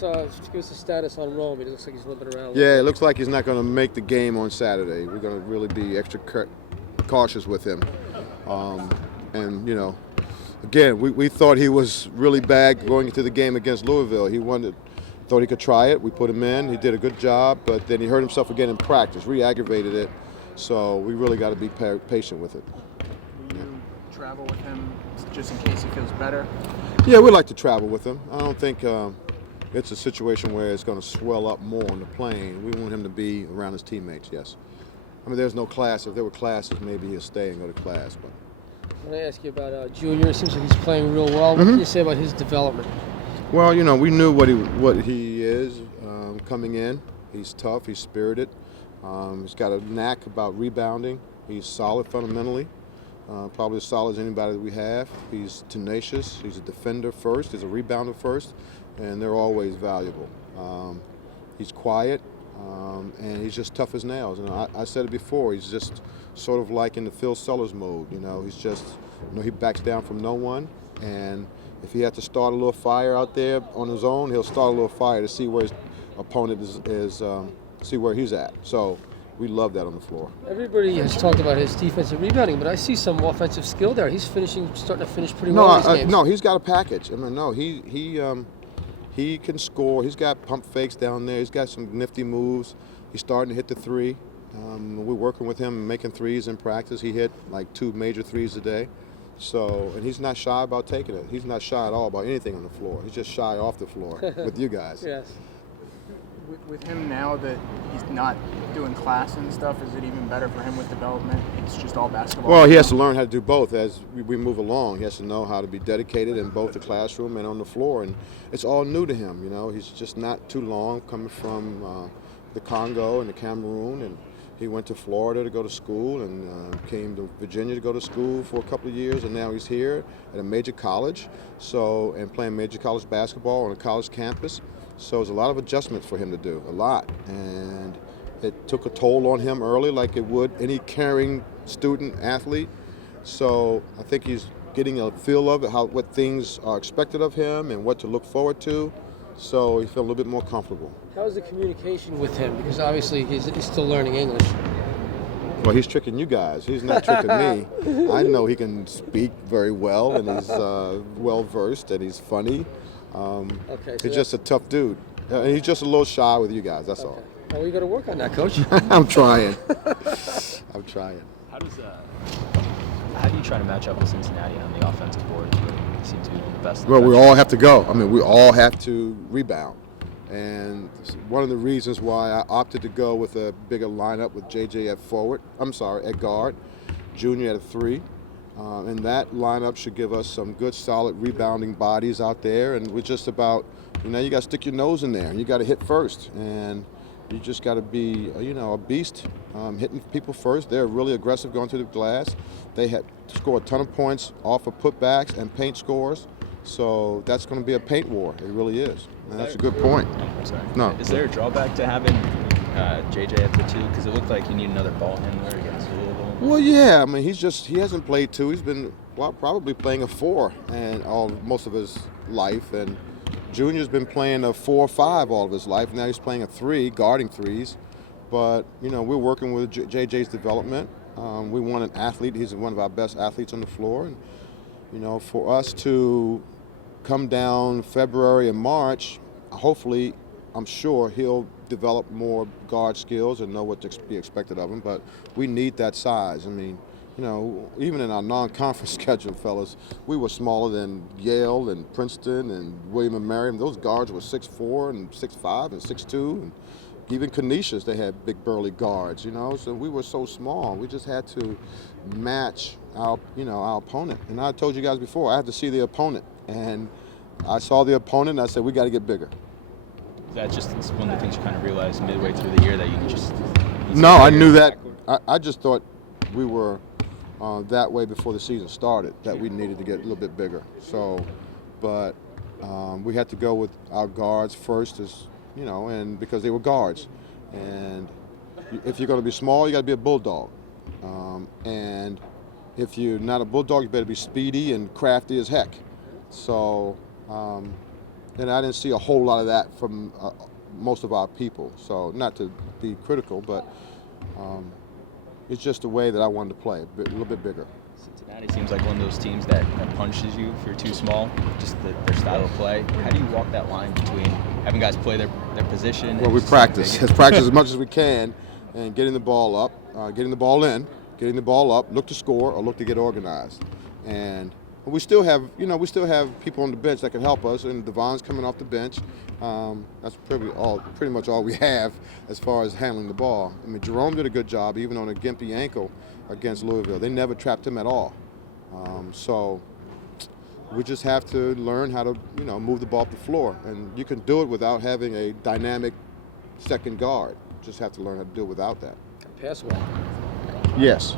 give us the status on Rome. It looks like he's limping around. Yeah, it looks like he's not going to make the game on Saturday. We're going to really be extra cautious with him. And, again, we thought he was really bad going into the game against Louisville. He thought he could try it. We put him in. He did a good job, but then he hurt himself again in practice, re-aggravated it. So we really got to be patient with it. Will you travel with him just in case he feels better? Yeah, we like to travel with him. I don't think it's a situation where it's going to swell up more on the plane. We want him to be around his teammates, yes. I mean, there's no class. If there were classes, maybe he'll stay and go to class. But I want to ask you about Junior. It seems like he's playing real well. What can you say about his development? Well, we knew what he is coming in. He's tough. He's spirited. He's got a knack about rebounding. He's solid fundamentally. Probably as solid as anybody that we have. He's tenacious. He's a defender first. He's a rebounder first. And they're always valuable. He's quiet. And he's just tough as nails. And I said it before. He's just sort of like in the Phil Sellers mode. He's just, he backs down from no one. And if he had to start a little fire out there on his own, he'll start a little fire to see where his opponent is see where he's at. So we love that on the floor. Everybody has talked about his defensive rebounding, but I see some offensive skill there. He's starting to finish pretty well in these games. No, he's got a package. I mean, no, he can score. He's got pump fakes down there. He's got some nifty moves. He's starting to hit the three. We're working with him making threes in practice. He hit like 2 major threes a day. So, and he's not shy about taking it. He's not shy at all about anything on the floor. He's just shy off the floor with you guys. Yes. With him now that he's not doing class and stuff, is it even better for him with development? It's just all basketball. Well, he has to learn how to do both as we move along. He has to know how to be dedicated in both the classroom and on the floor. And it's all new to him, He's just not too long coming from the Congo and the Cameroon. And he went to Florida to go to school and came to Virginia to go to school for a couple of years. And now he's here at a major college, and playing major college basketball on a college campus. So there's a lot of adjustments for him to do, a lot. And it took a toll on him early like it would any caring student athlete. So I think he's getting a feel of it, what things are expected of him and what to look forward to. So he feels a little bit more comfortable. How's the communication with him? Because obviously he's still learning English. Well, he's tricking you guys. He's not tricking me. I know he can speak very well, and he's well-versed, and he's funny. He's just a tough dude. He's just a little shy with you guys, that's all. Well, you got to work on that, Coach. I'm trying. I'm trying. How do you try to match up with Cincinnati on the offensive board? They seem to be the best. Well, we all have to go. I mean, we all have to rebound. And one of the reasons why I opted to go with a bigger lineup with JJ at guard, Junior at a 3. And that lineup should give us some good, solid rebounding bodies out there. And we're just about, you got to stick your nose in there and you got to hit first. And you just got to be, a beast, hitting people first. They're really aggressive going to the glass. They score a ton of points off of putbacks and paint scores. So that's going to be a paint war. It really is. And that's a good point. I'm sorry. No. Is there a drawback to having JJ at the 2? Because it looked like you need another ball handler against Louisville. Well, yeah. I mean, he hasn't played 2. He's been probably playing a 4 and most of his life. And Junior's been playing a 4 or 5 all of his life. Now he's playing a 3, guarding 3s. But, we're working with JJ's development. We want an athlete. He's one of our best athletes on the floor. And, for us to come down February and March, hopefully, I'm sure he'll develop more guard skills and know what to be expected of him. But we need that size. I mean, even in our non-conference schedule, fellas, we were smaller than Yale and Princeton and William & Mary. Those guards were 6'4" and 6'5" and 6'2", and even Canisius, they had big burly guards, So we were so small. We just had to match our opponent. And I told you guys before, I had to see the opponent. And I saw the opponent, and I said, we got to get bigger. That's just one of the things you kind of realized midway through the year that you can just... No, I knew that. I just thought we were that way before the season started, that we needed to get a little bit bigger. So, but we had to go with our guards first, and because they were guards. And if you're going to be small, you got to be a bulldog. And if you're not a bulldog, you better be speedy and crafty as heck. So and I didn't see a whole lot of that from most of our people. So not to be critical, but it's just the way that I wanted to play, a little bit bigger. Cincinnati seems like one of those teams that punishes you if you're too small, just their style of play. How do you walk that line between having guys play their position? Well, we practice. Let's practice as much as we can, and getting the ball up, getting the ball in, getting the ball up, look to score or look to get organized. And we still have people on the bench that can help us, and Devon's coming off the bench. That's pretty much all we have as far as handling the ball. I mean, Jerome did a good job, even on a gimpy ankle against Louisville. They never trapped him at all. So we just have to learn how to, move the ball up the floor, and you can do it without having a dynamic second guard. Just have to learn how to do it without that. Pass well. Yes.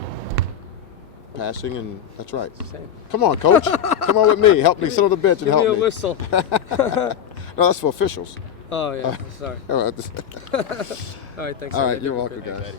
Passing, and that's right. Same. Come on, coach. Come on with me. Help me sit on the bench and Give help me me. a whistle. No, that's for officials. Oh, yeah. Sorry. All right. All right, thanks. All Ed. right, you're welcome, guys.